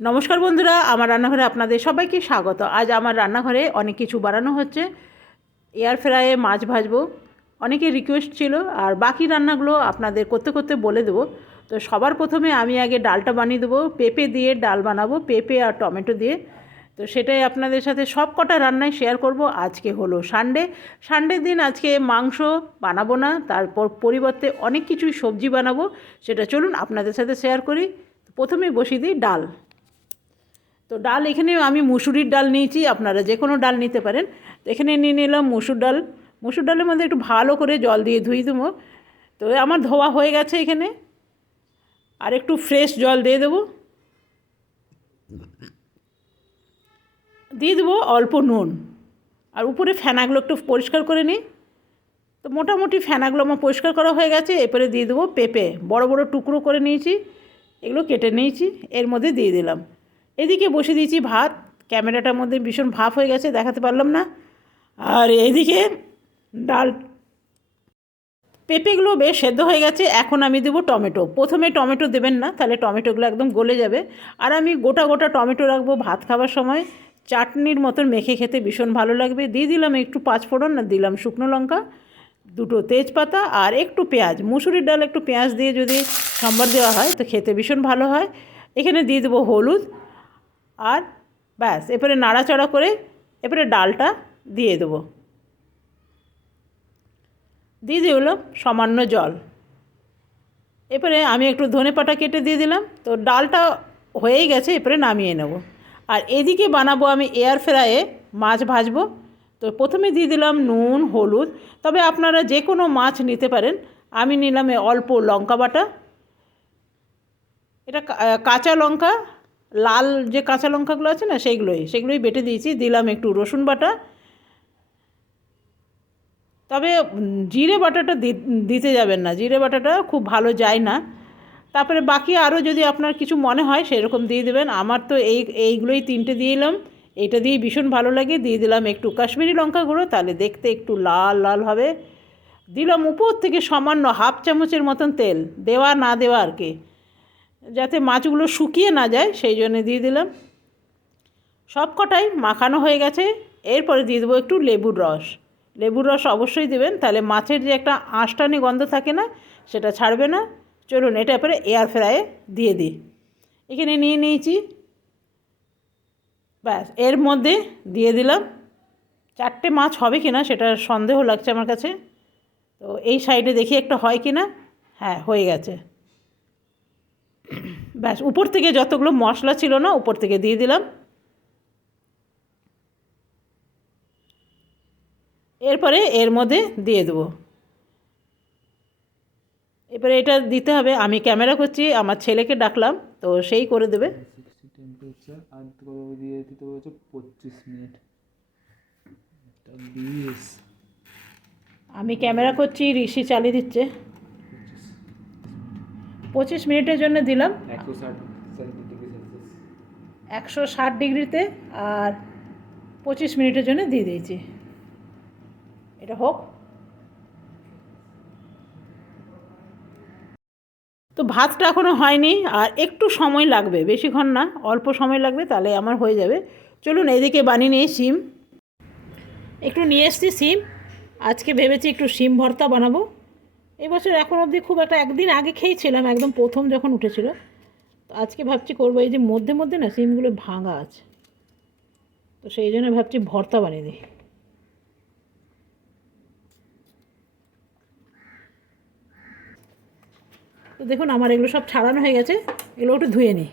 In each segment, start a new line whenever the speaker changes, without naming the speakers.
নমস্কার বন্ধুরা, আমার রান্নাঘরে আপনাদের সবাইকে স্বাগত। আজ আমার রান্নাঘরে অনেক কিছু বানানো হচ্ছে। এয়ার ফ্রায়ে মাছ ভাজবো, অনেকের রিকোয়েস্ট ছিল, আর বাকি রান্নাগুলো আপনাদের করতে করতে বলে দেবো। তো সবার প্রথমে আমি আগে ডালটা বানিয়ে দেবো, পেঁপে দিয়ে ডাল বানাবো, পেঁপে আর টমেটো দিয়ে। তো সেটাই আপনাদের সাথে সব কটা রান্নায় শেয়ার করব। আজকে হলো সানডে সানডের দিন আজকে মাংস বানাবো না, তারপর পরিবর্তে অনেক কিছুই সবজি বানাবো, সেটা চলুন আপনাদের সাথে শেয়ার করি। প্রথমেই বসিয়ে দিই ডাল। তো ডাল এখানে আমি মুসুরির ডাল নিয়েছি, আপনারা যে কোনো ডাল নিতে পারেন। এখানে নিয়ে নিলাম মুসুর ডাল। মুসুর ডালের মধ্যে একটু ভালো করে জল দিয়ে ধুয়ে দেবো। তো আমার ধোয়া হয়ে গেছে এখানে। আর একটু ফ্রেশ জল দিয়ে দেবো। দিয়ে দেবো অল্প নুন। আর উপরে ফেনাগুলো একটু পরিষ্কার করে নিই। তো মোটামুটি ফেনাগুলো আমার পরিষ্কার করা হয়ে গেছে। এরপরে দিয়ে দেবো পেঁপে। বড় বড় টুকরো করে নিয়েছি। এগুলো কেটে নিয়েছি। এর মধ্যে দিয়ে দিলাম। এদিকে বসে দিয়েছি ভাত। ক্যামেরাটার মধ্যে ভীষণ ভাপ হয়ে গেছে, দেখাতে পারলাম না। আর এদিকে ডাল পেঁপেগুলো বেশ সেদ্ধ হয়ে গেছে, এখন আমি দেবো টমেটো। প্রথমে টমেটো দেবেন না, তাহলে টমেটোগুলো একদম গলে যাবে। আর আমি গোটা গোটা টমেটো রাখব ভাত খাবার সময়। চাটনির মতন মেখে খেতে ভীষণ ভালো লাগবে। দিয়ে দিলাম একটু পাঁচফোড়ন না দিলাম শুকনো লঙ্কা, দুটো তেজপাতা আর একটু পেঁয়াজ। মুসুরির ডাল একটু পেঁয়াজ দিয়ে যদি সাম্বার দেওয়া হয়, তো খেতে ভীষণ ভালো হয়। এখানে দিয়ে দেবো হলুদ আর ব্যাস, এরপরে নাড়াচাড়া করে এরপরে ডালটা দিয়ে দেবো। দিয়ে দিলাম সামান্য জল। এরপরে আমি একটু ধনে পাতা কেটে দিয়ে দিলাম, তো ডালটা হয়েই গেছে, এরপরে নামিয়ে নেব। আর এদিকে বানাবো আমি এয়ার ফ্রায়ে মাছ ভাজবো, তো প্রথমে দিয়ে দিলাম নুন, হলুদ। তবে আপনারা যে কোনো মাছ নিতে পারেন। আমি নিলাম অল্প লঙ্কা বাটা, এটা কাঁচা লঙ্কা লাল যে কাঁচা লঙ্কাগুলো আছে না, সেইগুলোই, সেগুলোই বেটে দিয়েছি, দিলাম একটু রসুন বাটা। তবে জিরে বাটাটা দিতে যাবেন না, জিরে বাটাটা খুব ভালো যায় না। তারপরে বাকি আরও যদি আপনার কিছু মনে হয়, সেরকম দিয়ে দেবেন। আমার তো এই, এইগুলোই তিনটে দিলাম এইটা দিয়ে ভীষণ ভালো লাগে। দিয়ে দিলাম একটু কাশ্মীরি লঙ্কা গুঁড়ো, তাহলে দেখতে একটু লাল লাল হবে। দিলাম উপর থেকে সামান্য হাফ চামচের মতন তেল, দেওয়া না দেওয়া আর কি। যাতে মাছগুলো শুকিয়ে না যায়, সেই জন্য দিয়ে দিলাম। সব কটাই মাখানো হয়ে গেছে। এরপরে দিয়ে দেবো একটু লেবুর রস। লেবুর রস অবশ্যই দেবেন, তাহলে মাছের যে একটা আঁশটানি গন্ধ থাকে না, সেটা ছাড়বে না। চলুন, এটা এরপরে এয়ার ফ্রায়ে দিয়ে দিই। এখানে নিয়ে নিয়েছি। ব্যাস, এর মধ্যে দিয়ে দিলাম। চারটে মাছ হবে কি না সেটা সন্দেহ লাগছে আমার কাছে। তো এই সাইডে দেখি একটা হয় কি না হ্যাঁ হয়ে গেছে। ব্যাস, উপর থেকে যতগুলো মশলা ছিল না, উপর থেকে দিয়ে দিলাম। এরপরে এর মধ্যে দিয়ে দেবো। এবারে এটা দিতে হবে, আমি ক্যামেরা করছি, আমার ছেলেকে ডাকলাম, তো সেই করে দেবে।
পঁচিশ মিনিট
আমি ক্যামেরা করছি, ঋষি চালিয়ে দিচ্ছে।
পঁচিশ
মিনিটের জন্য দিলাম।
একশো ষাট
ডিগ্রিতে আর পঁচিশ মিনিটের জন্য দিয়ে দিয়েছি। এটা হোক। তো ভাতটা এখনও হয়নি আর একটু সময় লাগবে বেশিক্ষণ না অল্প সময় লাগবে তাহলে আমার হয়ে যাবে। চলুন এদিকে বানিয়ে নিয়ে সিম একটু নিয়ে এসছি সিম আজকে ভেবেছি একটু সিম ভর্তা বানাবো। এবছর এখন অবধি খুব একটা একদিন আগে খেয়েছিলাম, একদম প্রথম যখন উঠেছিল। তো আজকে ভাবছি করব, এই যে মধ্যে মধ্যে না সিমগুলো ভাঙা আছে। তো সেই জন্য ভাবছি ভর্তা বানিয়ে দিই। তো দেখুন আমার এগুলো সব ছাড়ানো হয়ে গেছে, এগুলো একটু ধুয়ে নিই।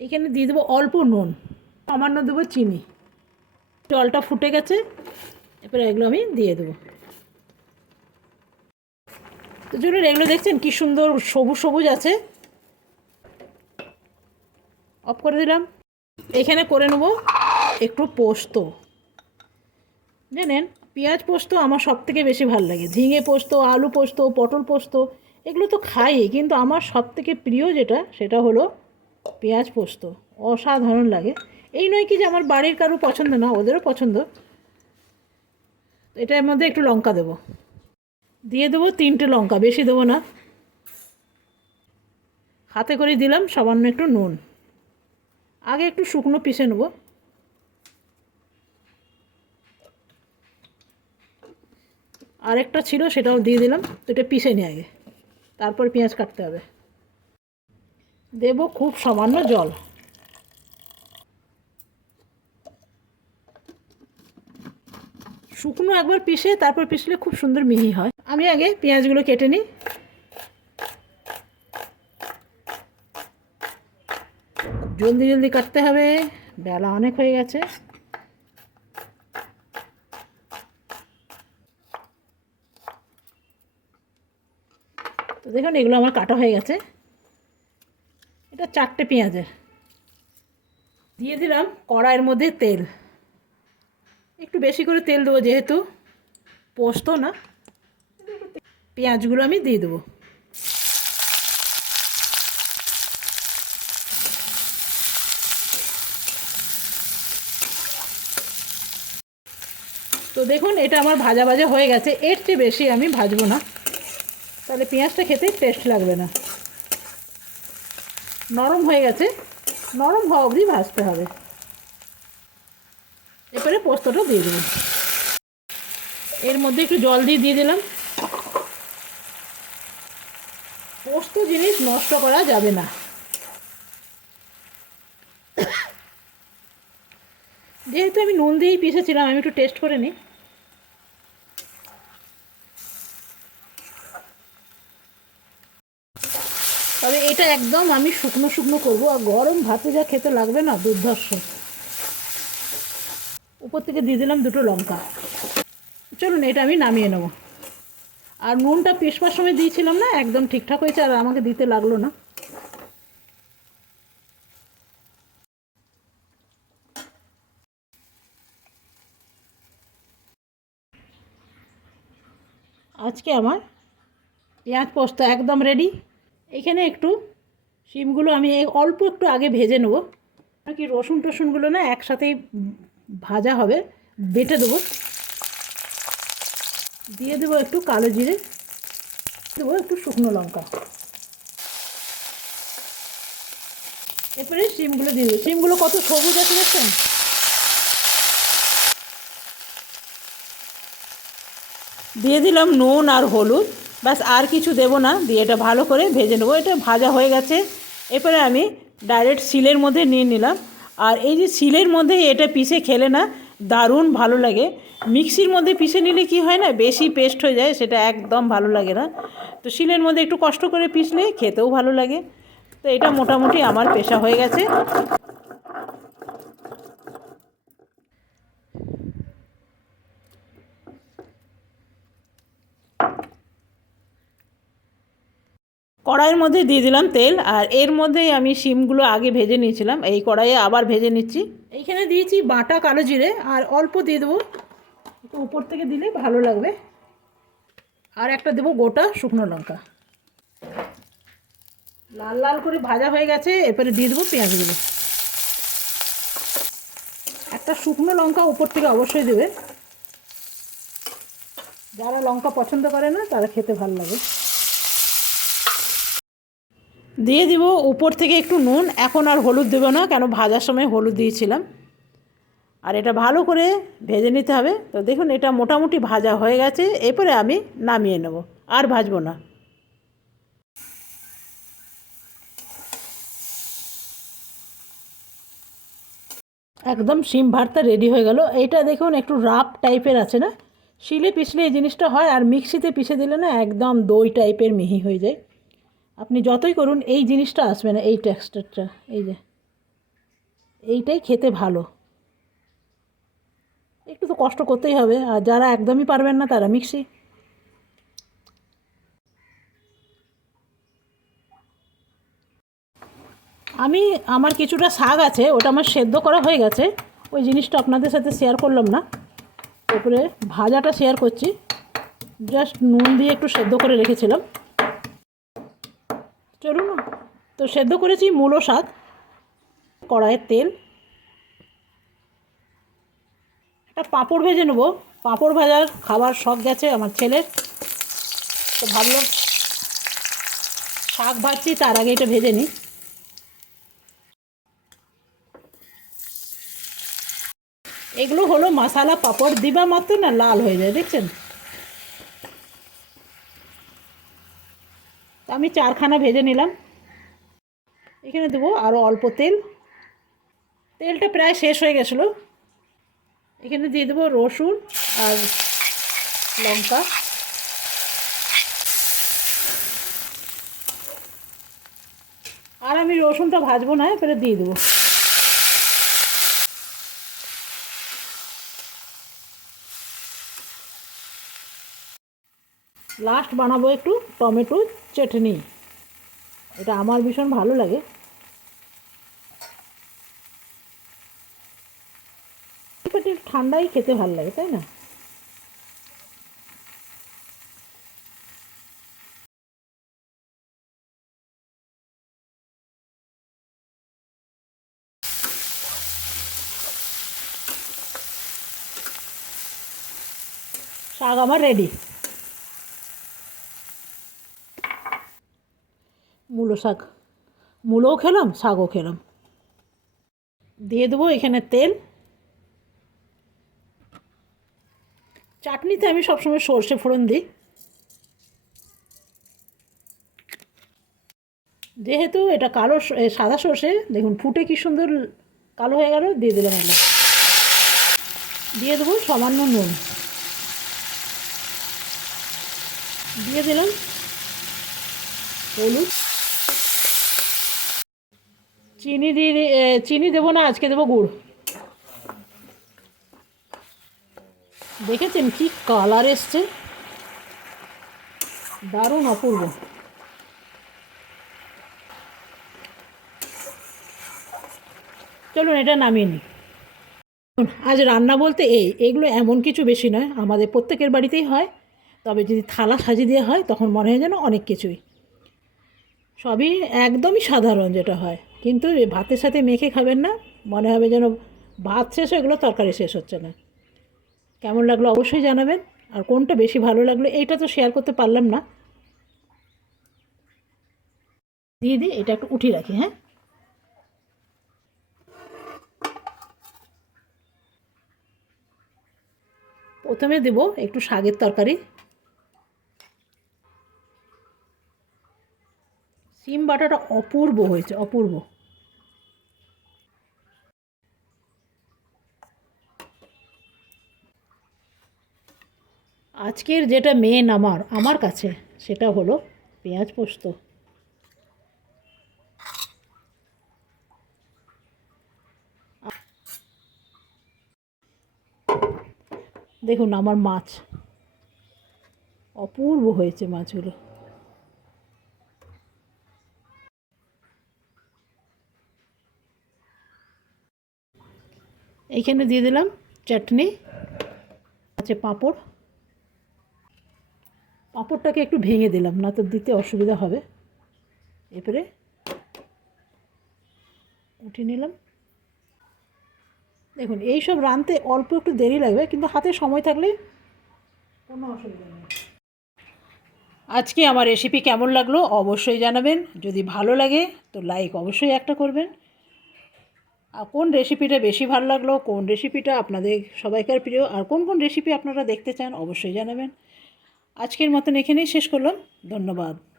এখানে দিয়ে দেবো অল্প নুন, সামান্য দেবো চিনি। জলটা ফুটে গেছে। এরপরে এগুলো আমি দিয়ে দেবো। তো চলুন, এগুলো দেখছেন কি সুন্দর সবুজ সবুজ আছে। অফ করে দিলাম। এখানে করে নেব একটু পোস্ত। জানেন, পেঁয়াজ পোস্ত আমার সব থেকে বেশি ভালো লাগে। ঝিঙে পোস্ত, আলু পোস্ত, পটল পোস্ত, এগুলো তো খাই, কিন্তু আমার সব থেকে প্রিয় যেটা, সেটা হলো পেঁয়াজ পোস্ত। অসাধারণ লাগে। এই নয় কি যে আমার বাড়ির কারও পছন্দ না, ওদেরও পছন্দ। এটার মধ্যে একটু লঙ্কা দেবো। দিয়ে দেবো তিনটে লঙ্কা, বেশি দেবো না। হাতে করে দিলাম, সামান্য একটু নুন। আগে একটু শুকনো পিষে নেব। আরেকটা ছিল, সেটাও দিয়ে দিলাম এটা পিষে নিই আগে। তারপর পেঁয়াজ কাটতে হবে। দেব খুব সামান্য জল। শুকনো একবার পিষে, তারপর পিষলে খুব সুন্দর মিহি হয়। আমি আগে পেঁয়াজগুলো কেটে নিই। জলদি জলদি কাটতে হবে। বেলা অনেক হয়ে গেছে। তো দেখুন, এগুলো আমার কাটা হয়ে গেছে। এটা চারটে পেঁয়াজের। দিয়ে দিলাম কড়াইয়ের মধ্যে তেল। একটু বেশি করে তেল দেবো যেহেতু। পোস্ত না। পেঁয়াজগুলো আমি দিয়ে দেবো। তো দেখুন, এটা আমার ভাজা ভাজা হয়ে গেছে। এর চেয়ে বেশি আমি ভাজবো না। তাহলে পেঁয়াজটা খেতে টেস্ট লাগবে না। নরম হয়ে গেছে। নরম হওয়া অবধি ভাজতে হবে। এরপরে পোস্তটা দিয়ে দেবো। এর মধ্যে একটু জল দিয়ে দিয়ে দিলাম। পোস্ত জিনিস নষ্ট করা যাবে না। যেহেতু আমি নুন দিয়েই পিষেছিলাম, আমি একটু টেস্ট করে নিই। তবে এটা একদম আমি শুকনো শুকনো করব, আর গরম ভাতে যা খেতে লাগবে না, দুর্ধর্ষ। উপর থেকে দিয়ে দিলাম দুটো লঙ্কা। চলুন, এটা আমি নামিয়ে নেব। আর নুনটা পিসবার সময় দিয়েছিলাম না, একদম ঠিকঠাক হয়েছে, আর আমাকে দিতে লাগল না। আজকে আমার পেঁয়াজ পোস্ত একদম রেডি এখানে একটু শিমগুলো আমি অল্প একটু আগে ভেজে নেব। কি রসুন টসুনগুলো না একসাথেই ভাজা হবে, বেটে দেবো। দিয়ে দেবো একটু কালো জিরে দেবো একটু শুকনো লঙ্কা। এরপরে সিমগুলো দিয়ে দেবো। সিমগুলো কত সবুজ আছে দেখছেন? দিয়ে দিলাম নুন আর হলুদ। ব্যাস, আর কিছু দেবো না, দিয়ে এটা ভালো করে ভেজে নেব। এটা ভাজা হয়ে গেছে। এরপরে আমি ডাইরেক্ট সিলের মধ্যে নিয়ে নিলাম। আর এই যে শিলের মধ্যে এটা পিষে খেলে না, দারুণ ভালো লাগে। মিক্সির মধ্যে পিষে নিলে কি হয় না, বেশি পেস্ট হয়ে যায়, সেটা একদম ভালো লাগে না। তো শিলের মধ্যে একটু কষ্ট করে পিষলে খেতেও ভালো লাগে। তো এটা মোটামুটি আমার পেশা হয়ে গেছে। কড়াইয়ের মধ্যে দিয়ে দিলাম তেল, আর এর মধ্যেই আমি শিমগুলো আগে ভেজে নিয়েছিলাম। এই কড়াইয়ে আবার ভেজে নিচ্ছি। এইখানে দিয়েছি বাটা কালো জিরে, আর অল্প দিয়ে দেবো একটু উপর থেকে দিলে ভালো লাগবে। আর একটা দেবো গোটা শুকনো লঙ্কা। লাল লাল করে ভাজা হয়ে গেছে, এরপরে দিয়ে দেবো পেঁয়াজগুলো। একটা শুকনো লঙ্কা উপর থেকে অবশ্যই দেবে। যারা লঙ্কা পছন্দ করে না, তারা খেতে ভালো লাগে। দিয়ে দিব উপর থেকে একটু নুন। এখন আর হলুদ দেবো না, কেন ভাজার সময় হলুদ দিয়েছিলাম। আর এটা ভালো করে ভেজে নিতে হবে। তো দেখুন, এটা মোটামুটি ভাজা হয়ে গেছে। এরপরে আমি নামিয়ে নেব। আর ভাজবো না। একদম সিম ভর্তা রেডি হয়ে গেল। এইটা দেখুন, একটু রাফ টাইপের আছে না? শিলে পিষলে এই জিনিসটা হয়, আর মিক্সিতে পিষে দিলে না একদম দই টাইপের মিহি হয়ে যায়। আপনি যতই করুন, এই জিনিসটা আসবে না, এই টেক্সচারটা এই যে। এইটাই খেতে ভালো। একটু তো কষ্ট করতেই হবে, আর যারা একদমই পারবেন না, তারা মিক্সি। আমি, আমার কিছুটা শাক আছে, ওটা আমার সেদ্ধ করা হয়ে গেছে। ওই জিনিসটা আপনাদের সাথে শেয়ার করলাম না। তারপরে ভাজাটা শেয়ার করছি। জাস্ট নুন দিয়ে একটু সেদ্ধ করে রেখেছিলাম। চলুন তো সেদ্ধ করেছি মূলো শাক, কড়াইয়ের তেল। একটা পাঁপড় ভেজে নেব। পাঁপড় ভাজার খাবার শখ গেছে আমার ছেলের তো ভাবলাম শাক ভাজছি, তার আগে এটা ভেজে নিই। এগুলো হলো মশালা, পাঁপড়, দিবা মাত্র না লাল হয়ে যায়, দেখছেন? আমি চারখানা ভেজে নিলাম। এখানে দেবো আরও অল্প তেল। তেলটা প্রায় শেষ হয়ে গেছিল। এখানে দিয়ে দেবো রসুন আর লঙ্কা। আর আমি রসুনটা ভাজবো না, এবারে দিয়ে দেবো। লাস্ট বানাবো একটু টমেটো চাটনি। এটা আমার ভীষণ ভালো লাগে। ঠান্ডাই খেতে ভালো লাগে, তাই না? শাক আমার রেডি মূলো শাক। মূলোও খেলাম, শাকও খেলাম। দিয়ে দেবো এখানে তেল। চাটনিতে আমি সবসময় সর্ষে ফোড়ন দিই। যেহেতু এটা কালো সাদা সর্ষে, দেখুন ফুটে কি সুন্দর কালো হয়ে গেল, দিয়ে দিলাম এগুলো দিয়ে দেবো সামান্য নুন। দিয়ে দিলাম হলুদ। চিনি দিয়ে চিনি দেবো না, আজকে দেবো গুড়। দেখেছেন কি কালার এসছে? দারুণ অপূর্ব। চলুন, এটা নামিয়ে নিই। আজ রান্না বলতে এই, এগুলো এমন কিছু বেশি নয়, আমাদের প্রত্যেকের বাড়িতেই হয়। তবে যদি থালা সাজিয়ে দেওয়া হয়, তখন মনে হয় যেন অনেক কিছুই। সবই একদমই সাধারণ যেটা হয়। কিন্তু ভাতের সাথে মেখে খাবেন না, মনে হবে যেন ভাত শেষ হয়ে গেলো তরকারি শেষ হচ্ছে না। কেমন লাগল অবশ্যই জানাবেন, আর কোনটা বেশি ভালো লাগল এইটা তো শেয়ার করতে পারলাম না। দিয়ে দিই, এটা একটু উঠিয়ে রাখি হ্যাঁ। প্রথমে দেব একটু শাকের তরকারি। সিম বাটাটা অপূর্ব হয়েছে, অপূর্ব। আজকের যেটা মেন আমার আমার কাছে, সেটা হলো পেঁয়াজ পোস্ত। দেখুন, আমার মাছ। অপূর্ব হয়েছে মাছগুলো। এইখানে দিয়ে দিলাম চাটনি, আছে পাঁপড়। পাঁপড়টাকে একটু ভেঙে দিলাম, না তো দিতে অসুবিধা হবে। এরপরে উঠিয়ে নিলাম। দেখুন এই সব রাঁধতে অল্প একটু দেরি লাগবে, কিন্তু হাতে সময় থাকলে কোনো অসুবিধা নেই। আজকে আমার রেসিপি কেমন লাগল অবশ্যই জানাবেন। যদি ভালো লাগে, তো লাইক অবশ্যই একটা করবেন। কোন রেসিপিটা বেশি ভালো লাগল, কোন রেসিপিটা আপনাদের সবাইকার প্রিয়, আর কোন কোন রেসিপি আপনারা দেখতে চান অবশ্যই জানাবেন। আজকের মতন এখানেই শেষ করলাম। ধন্যবাদ।